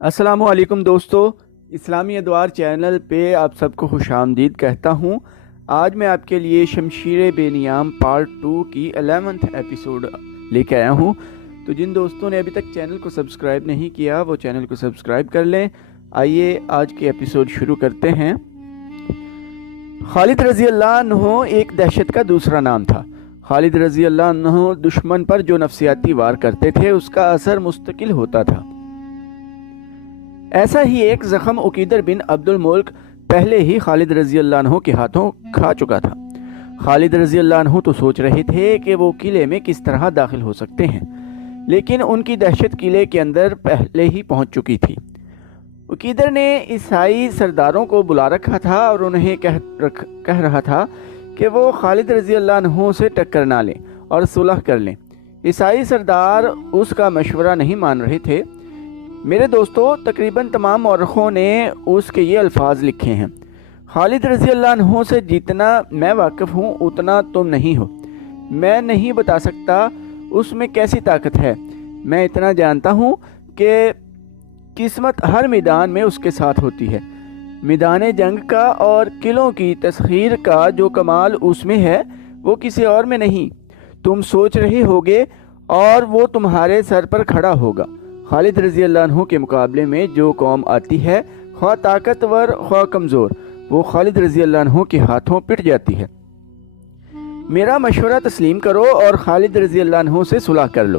السلام علیکم دوستو، اسلامی ادوار چینل پہ آپ سب کو خوش آمدید کہتا ہوں۔ آج میں آپ کے لیے شمشیر بے نیام پارٹ 2 کی 11th ایپیسوڈ لے کے آیا ہوں۔ تو جن دوستوں نے ابھی تک چینل کو سبسکرائب نہیں کیا وہ چینل کو سبسکرائب کر لیں۔ آئیے آج کے ایپیسوڈ شروع کرتے ہیں۔ خالد رضی اللہ عنہ ایک دہشت کا دوسرا نام تھا۔ خالد رضی اللہ عنہ دشمن پر جو نفسیاتی وار کرتے تھے اس کا اثر مستقل ہوتا تھا۔ ایسا ہی ایک زخم عقیدر بن عبد الملک پہلے ہی خالد رضی اللہ عنہ کے ہاتھوں کھا چکا تھا۔ خالد رضی اللہ عنہ تو سوچ رہے تھے کہ وہ قلعے میں کس طرح داخل ہو سکتے ہیں، لیکن ان کی دہشت قلعے کے اندر پہلے ہی پہنچ چکی تھی۔ عقیدر نے عیسائی سرداروں کو بلا رکھا تھا اور انہیں کہہ رہا تھا کہ وہ خالد رضی اللہ عنہ سے ٹکر نہ لیں اور صلح کر لیں۔ عیسائی سردار اس کا مشورہ نہیں مان رہے تھے۔ میرے دوستو، تقریباً تمام مورخوں نے اس کے یہ الفاظ لکھے ہیں: خالد رضی اللہ عنہ سے جتنا میں واقف ہوں اتنا تم نہیں ہو۔ میں نہیں بتا سکتا اس میں کیسی طاقت ہے۔ میں اتنا جانتا ہوں کہ قسمت ہر میدان میں اس کے ساتھ ہوتی ہے۔ میدان جنگ کا اور قلعوں کی تسخیر کا جو کمال اس میں ہے وہ کسی اور میں نہیں۔ تم سوچ رہے ہوگے اور وہ تمہارے سر پر کھڑا ہوگا۔ خالد رضی اللہ عنہ کے مقابلے میں جو قوم آتی ہے، خواہ طاقتور خواہ کمزور، وہ خالد رضی اللہ عنہ کے ہاتھوں پٹ جاتی ہے۔ میرا مشورہ تسلیم کرو اور خالد رضی اللہ عنہ سے صلح کر لو۔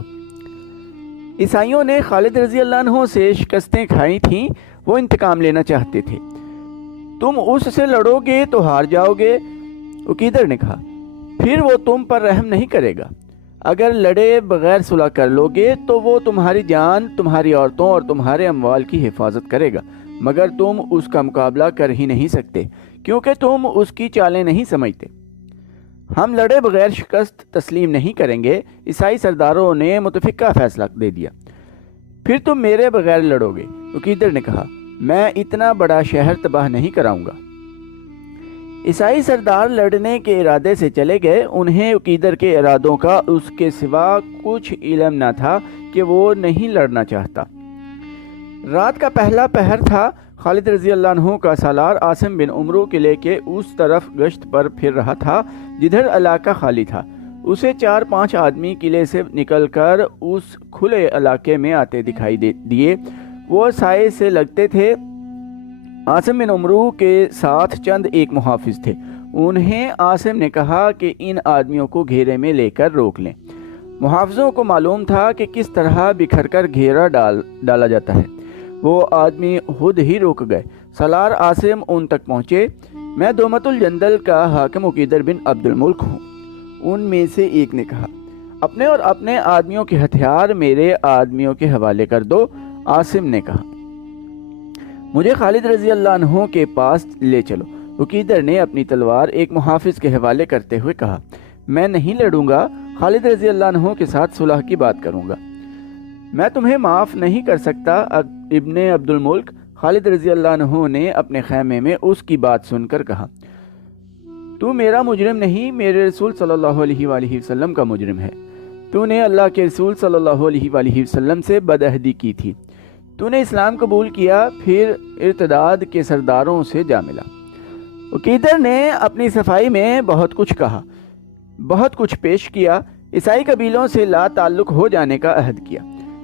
عیسائیوں نے خالد رضی اللہ عنہ سے شکستیں کھائی تھیں، وہ انتقام لینا چاہتے تھے۔ تم اس سے لڑو گے تو ہار جاؤ گے، عقیدر نے کہا، پھر وہ تم پر رحم نہیں کرے گا۔ اگر لڑے بغیر صلح کر لو گے تو وہ تمہاری جان، تمہاری عورتوں اور تمہارے اموال کی حفاظت کرے گا، مگر تم اس کا مقابلہ کر ہی نہیں سکتے کیونکہ تم اس کی چالیں نہیں سمجھتے۔ ہم لڑے بغیر شکست تسلیم نہیں کریں گے، عیسائی سرداروں نے متفقہ فیصلہ دے دیا۔ پھر تم میرے بغیر لڑو گے، عقیدر نے کہا، میں اتنا بڑا شہر تباہ نہیں کراؤں گا۔ عیسائی سردار لڑنے کے ارادے سے چلے گئے۔ انہیں عقیدر کے ارادوں کا اس کے سوا کچھ علم نہ تھا کہ وہ نہیں لڑنا چاہتا۔ رات کا پہلا پہر تھا۔ خالد رضی اللہ عنہ کا سالار عاصم بن عمرو قلعے کے اس طرف گشت پر پھر رہا تھا جدھر علاقہ خالی تھا۔ اسے 4-5 آدمی قلعے سے نکل کر اس کھلے علاقے میں آتے دکھائی دیے۔ وہ سائے سے لگتے تھے۔ عاصم بن عمرو کے ساتھ چند ایک محافظ تھے۔ انہیں عاصم نے کہا کہ ان آدمیوں کو گھیرے میں لے کر روک لیں۔ محافظوں کو معلوم تھا کہ کس طرح بکھر کر گھیرا ڈالا جاتا ہے۔ وہ آدمی خود ہی رک گئے۔ سالار عاصم ان تک پہنچے۔ میں دومت الجندل کا حاکم عقیدر بن عبد الملک ہوں، ان میں سے ایک نے کہا۔ اپنے اور اپنے آدمیوں کے ہتھیار میرے آدمیوں کے حوالے کر دو، عاصم نے کہا۔ مجھے خالد رضی اللہ عنہ کے پاس لے چلو، عقیدر نے اپنی تلوار ایک محافظ کے حوالے کرتے ہوئے کہا۔ میں نہیں لڑوں گا، خالد رضی اللہ عنہ کے ساتھ صلح کی بات کروں گا۔ میں تمہیں معاف نہیں کر سکتا ابن عبد الملک، خالد رضی اللہ عنہ نے اپنے خیمے میں اس کی بات سن کر کہا۔ تو میرا مجرم نہیں، میرے رسول صلی اللہ علیہ وآلہ وسلم کا مجرم ہے۔ تو نے اللہ کے رسول صلی اللہ علیہ وآلہ وسلم سے بدعہدی کی تھی۔ تو نے اسلام قبول کیا، پھر ارتداد کے سرداروں سے جا ملا۔ عقیدر نے اپنی صفائی میں بہت کچھ کہا، بہت کچھ پیش کیا۔ عیسائی قبیلوں سے لا تعلق ہو جانے کا عہد کیا۔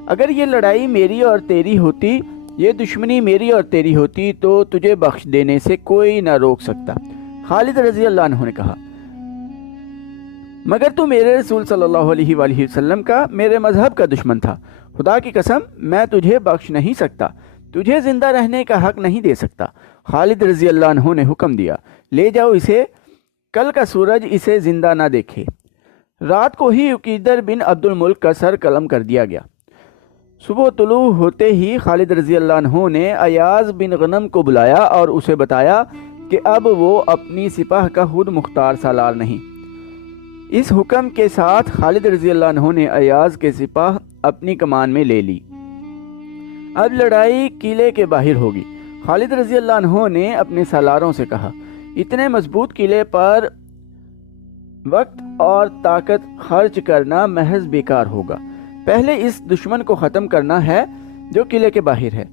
اگر یہ لڑائی میری اور تیری ہوتی، یہ دشمنی میری اور تیری ہوتی تو تجھے بخش دینے سے کوئی نہ روک سکتا، خالد رضی اللہ عنہ نے کہا۔ مگر تو میرے رسول صلی اللہ علیہ وآلہ وسلم کا، میرے مذہب کا دشمن تھا۔ خدا کی قسم، میں تجھے بخش نہیں سکتا، تجھے زندہ رہنے کا حق نہیں دے سکتا۔ خالد رضی اللہ عنہ نے حکم دیا، لے جاؤ اسے، کل کا سورج اسے زندہ نہ دیکھے۔ رات کو ہی عقیدر بن عبد الملک کا سر قلم کر دیا گیا۔ صبح طلوع ہوتے ہی خالد رضی اللہ عنہ نے ایاز بن غنم کو بلایا اور اسے بتایا کہ اب وہ اپنی سپاہ کا خود مختار سالار نہیں۔ اس حکم کے ساتھ خالد رضی اللہ عنہ نے ایاز کے سپاہ اپنی کمان میں لے لی۔ اب لڑائی قلعے کے باہر ہوگی۔ خالد رضی اللہ عنہ نے اپنے سالاروں سے کہا، اتنے مضبوط قلعے پر وقت اور طاقت خرچ کرنا محض بیکار ہوگا۔ پہلے اس دشمن کو ختم کرنا ہے جو قلعے کے باہر ہے۔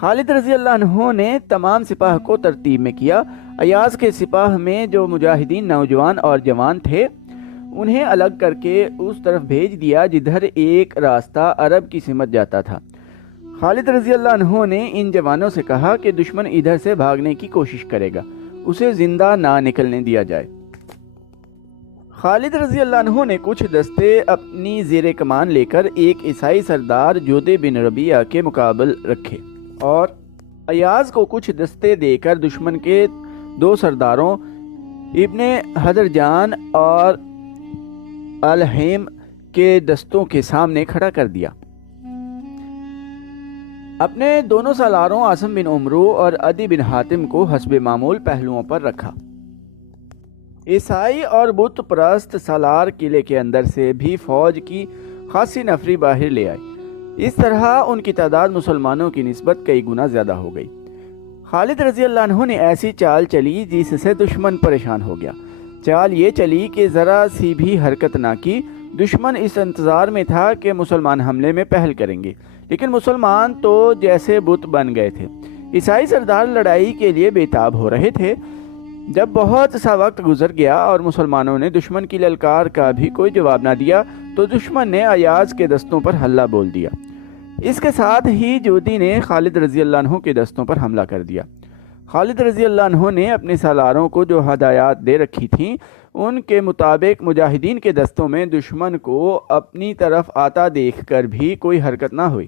خالد رضی اللہ عنہ نے تمام سپاہ کو ترتیب میں کیا۔ ایاز کے سپاہ میں جو مجاہدین نوجوان اور جوان تھے انہیں الگ کر کے اس طرف بھیج دیا جدھر ایک راستہ عرب کی سمت جاتا تھا۔ خالد رضی اللہ عنہ نے ان جوانوں سے کہا کہ دشمن ادھر سے بھاگنے کی کوشش کرے گا، اسے زندہ نہ نکلنے دیا جائے۔ خالد رضی اللہ عنہ نے کچھ دستے اپنی زیر کمان لے کر ایک عیسائی سردار جودے بن ربیعہ کے مقابل رکھے اور ایاز کو کچھ دستے دے کر دشمن کے 2 سرداروں ابن حدرجان اور الحیم کے دستوں کے سامنے کھڑا کر دیا۔ اپنے دونوں سالاروں عاصم بن عمرو اور عدی بن حاتم کو حسب معمول پہلوؤں پر رکھا۔ عیسائی اور بت پرست سالار قلعے کے اندر سے بھی فوج کی خاصی نفری باہر لے آئی۔ اس طرح ان کی تعداد مسلمانوں کی نسبت کئی گنا زیادہ ہو گئی۔ خالد رضی اللہ عنہ نے ایسی چال چلی جس سے دشمن پریشان ہو گیا۔ چال یہ چلی کہ ذرا سی بھی حرکت نہ کی۔ دشمن اس انتظار میں تھا کہ مسلمان حملے میں پہل کریں گے، لیکن مسلمان تو جیسے بت بن گئے تھے۔ عیسائی سردار لڑائی کے لیے بےتاب ہو رہے تھے۔ جب بہت سا وقت گزر گیا اور مسلمانوں نے دشمن کی للکار کا بھی کوئی جواب نہ دیا تو دشمن نے ایاز کے دستوں پر حملہ بول دیا۔ اس کے ساتھ ہی جودی نے خالد رضی اللہ عنہ کے دستوں پر حملہ کر دیا۔ خالد رضی اللہ عنہ نے اپنے سالاروں کو جو ہدایات دے رکھی تھیں ان کے مطابق مجاہدین کے دستوں میں دشمن کو اپنی طرف آتا دیکھ کر بھی کوئی حرکت نہ ہوئی۔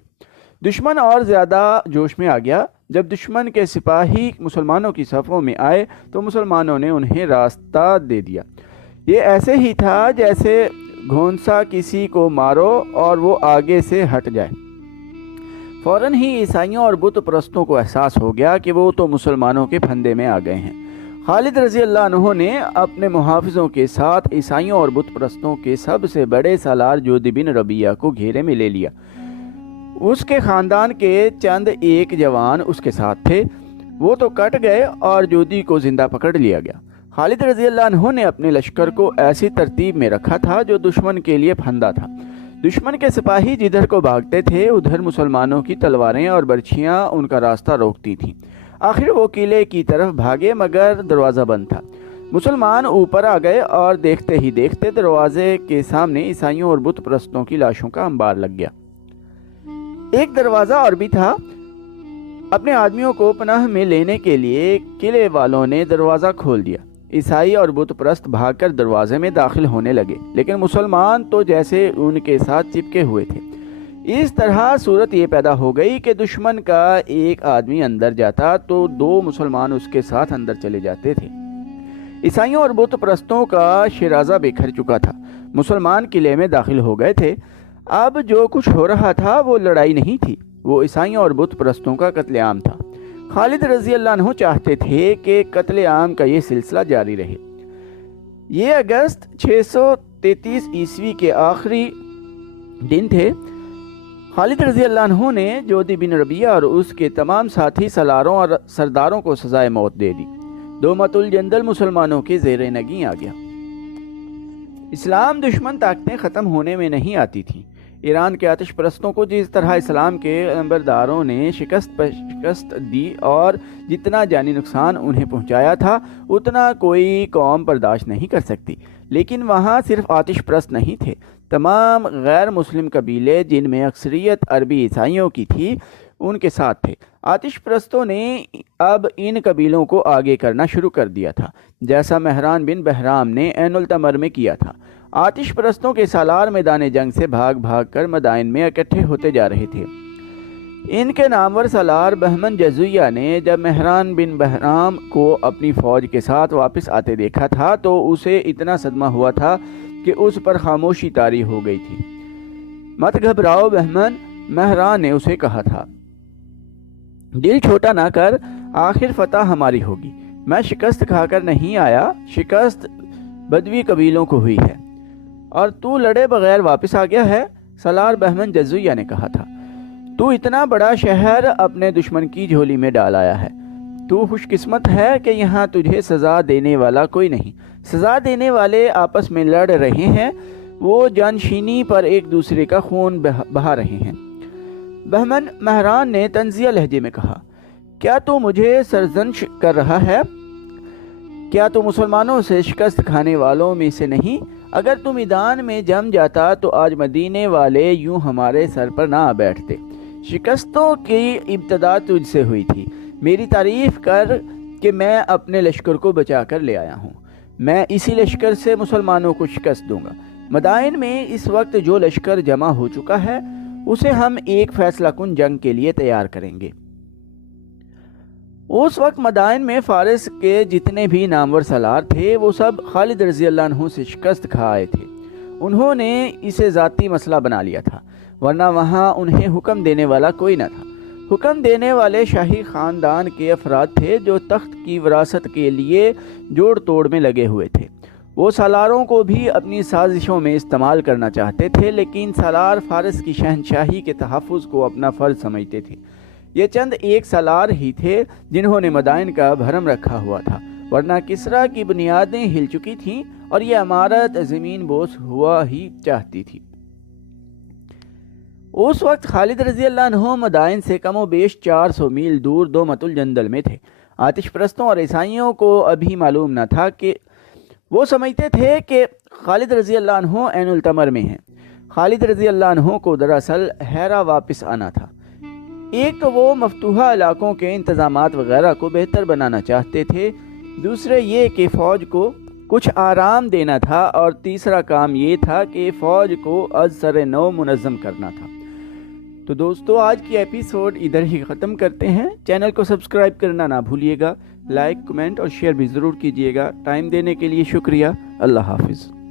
دشمن اور زیادہ جوش میں آ گیا۔ جب دشمن کے سپاہی مسلمانوں کی صفوں میں آئے تو مسلمانوں نے انہیں راستہ دے دیا۔ یہ ایسے ہی تھا جیسے گھونسا کسی کو مارو اور وہ آگے سے ہٹ جائے۔ فوراً ہی عیسائیوں اور بت پرستوں کو احساس ہو گیا کہ وہ تو مسلمانوں کے پھندے میں آ گئے ہیں۔ خالد رضی اللہ عنہ نے اپنے محافظوں کے ساتھ عیسائیوں اور بت پرستوں کے سب سے بڑے سالار جودی بن ربیعہ کو گھیرے میں لے لیا۔ اس کے خاندان کے چند ایک جوان اس کے ساتھ تھے، وہ تو کٹ گئے اور جودی کو زندہ پکڑ لیا گیا۔ خالد رضی اللہ عنہ نے اپنے لشکر کو ایسی ترتیب میں رکھا تھا جو دشمن کے لیے پھندا تھا۔ دشمن کے سپاہی جدھر کو بھاگتے تھے ادھر مسلمانوں کی تلواریں اور برچھیاں ان کا راستہ روکتی تھیں۔ آخر وہ قلعے کی طرف بھاگے مگر دروازہ بند تھا۔ مسلمان اوپر آ گئے اور دیکھتے ہی دیکھتے دروازے کے سامنے عیسائیوں اور بت پرستوں کی لاشوں کا انبار لگ گیا۔ ایک دروازہ اور بھی تھا۔ اپنے آدمیوں کو پناہ میں لینے کے لیے قلعے والوں نے دروازہ کھول دیا۔ عیسائی اور بت پرست بھاگ کر دروازے میں داخل ہونے لگے، لیکن مسلمان تو جیسے ان کے ساتھ چپکے ہوئے تھے۔ اس طرح صورت یہ پیدا ہو گئی کہ دشمن کا ایک آدمی اندر جاتا تو 2 مسلمان اس کے ساتھ اندر چلے جاتے تھے۔ عیسائیوں اور بت پرستوں کا شیرازہ بکھر چکا تھا۔ مسلمان قلعے میں داخل ہو گئے تھے۔ اب جو کچھ ہو رہا تھا وہ لڑائی نہیں تھی، وہ عیسائیوں اور بت پرستوں کا قتل عام تھا۔ خالد رضی اللہ عنہ چاہتے تھے کہ قتل عام کا یہ سلسلہ جاری رہے۔ یہ اگست 633 عیسوی کے آخری دن تھے۔ خالد رضی اللہ عنہ نے جودی بن ربیعہ اور اس کے تمام ساتھی سالاروں اور سرداروں کو سزائے موت دے دی۔ دومت الجندل مسلمانوں کے زیر نگیں آ گیا۔ اسلام دشمن طاقتیں ختم ہونے میں نہیں آتی تھیں۔ ایران کے آتش پرستوں کو جس طرح اسلام کے نمبرداروں نے شکست دی اور جتنا جانی نقصان انہیں پہنچایا تھا اتنا کوئی قوم برداشت نہیں کر سکتی۔ لیکن وہاں صرف آتش پرست نہیں تھے، تمام غیر مسلم قبیلے جن میں اکثریت عربی عیسائیوں کی تھی ان کے ساتھ تھے۔ آتش پرستوں نے اب ان قبیلوں کو آگے کرنا شروع کر دیا تھا، جیسا مہران بن بہرام نے عین التمر میں کیا تھا۔ آتش پرستوں کے سالار میدان جنگ سے بھاگ بھاگ کر مدائن میں اکٹھے ہوتے جا رہے تھے۔ ان کے نامور سالار بہمن جزویہ نے جب مہران بن بہرام کو اپنی فوج کے ساتھ واپس آتے دیکھا تھا تو اسے اتنا صدمہ ہوا تھا کہ اس پر خاموشی طاری ہو گئی تھی۔ مت گھبراؤ بہمن، مہران نے اسے کہا تھا، دل چھوٹا نہ کر، آخر فتح ہماری ہوگی۔ میں شکست کھا کر نہیں آیا، شکست بدوی قبیلوں کو ہوئی ہے اور تو لڑے بغیر واپس آ گیا ہے، سالار بہمن جزویہ نے کہا تھا۔ تو اتنا بڑا شہر اپنے دشمن کی جھولی میں ڈال آیا ہے۔ تو خوش قسمت ہے کہ یہاں تجھے سزا دینے والا کوئی نہیں۔ سزا دینے والے آپس میں لڑ رہے ہیں، وہ جانشینی پر ایک دوسرے کا خون بہا رہے ہیں۔ بہمن مہران نے طنزیہ لہجے میں کہا۔ کیا تو مجھے سرزنش کر رہا ہے؟ کیا تو مسلمانوں سے شکست کھانے والوں میں سے نہیں؟ اگر تو میدان میں جم جاتا تو آج مدینے والے یوں ہمارے سر پر نہ بیٹھتے۔ شکستوں کی ابتدا تجھ سے ہوئی تھی۔ میری تعریف کر کہ میں اپنے لشکر کو بچا کر لے آیا ہوں۔ میں اسی لشکر سے مسلمانوں کو شکست دوں گا۔ مدائن میں اس وقت جو لشکر جمع ہو چکا ہے اسے ہم ایک فیصلہ کن جنگ کے لیے تیار کریں گے۔ اس وقت مدائن میں فارس کے جتنے بھی نامور سالار تھے وہ سب خالد رضی اللہ عنہ سے شکست کھا آئے تھے۔ انہوں نے اسے ذاتی مسئلہ بنا لیا تھا، ورنہ وہاں انہیں حکم دینے والا کوئی نہ تھا۔ حکم دینے والے شاہی خاندان کے افراد تھے جو تخت کی وراثت کے لیے جوڑ توڑ میں لگے ہوئے تھے۔ وہ سالاروں کو بھی اپنی سازشوں میں استعمال کرنا چاہتے تھے، لیکن سالار فارس کی شہنشاہی کے تحفظ کو اپنا فرض سمجھتے تھے۔ یہ چند ایک سالار ہی تھے جنہوں نے مدائن کا بھرم رکھا ہوا تھا، ورنہ کسریٰ کی بنیادیں ہل چکی تھیں اور یہ عمارت زمین بوس ہوا ہی چاہتی تھی۔ اس وقت خالد رضی اللہ عنہ مدائن سے کم و بیش 400 میل دور دومت الجندل میں تھے۔ آتش پرستوں اور عیسائیوں کو ابھی معلوم نہ تھا کہ وہ سمجھتے تھے کہ خالد رضی اللہ عنہ عین التمر میں ہیں۔ خالد رضی اللہ عنہ کو دراصل ہیرا واپس آنا تھا۔ ایک تو وہ مفتوحہ علاقوں کے انتظامات وغیرہ کو بہتر بنانا چاہتے تھے، دوسرے یہ کہ فوج کو کچھ آرام دینا تھا، اور تیسرا کام یہ تھا کہ فوج کو از سر نو منظم کرنا تھا۔ تو دوستو، آج کی ایپیسوڈ ادھر ہی ختم کرتے ہیں۔ چینل کو سبسکرائب کرنا نہ بھولیے گا، لائک، کمنٹ اور شیئر بھی ضرور کیجیے گا۔ ٹائم دینے کے لیے شکریہ۔ اللہ حافظ۔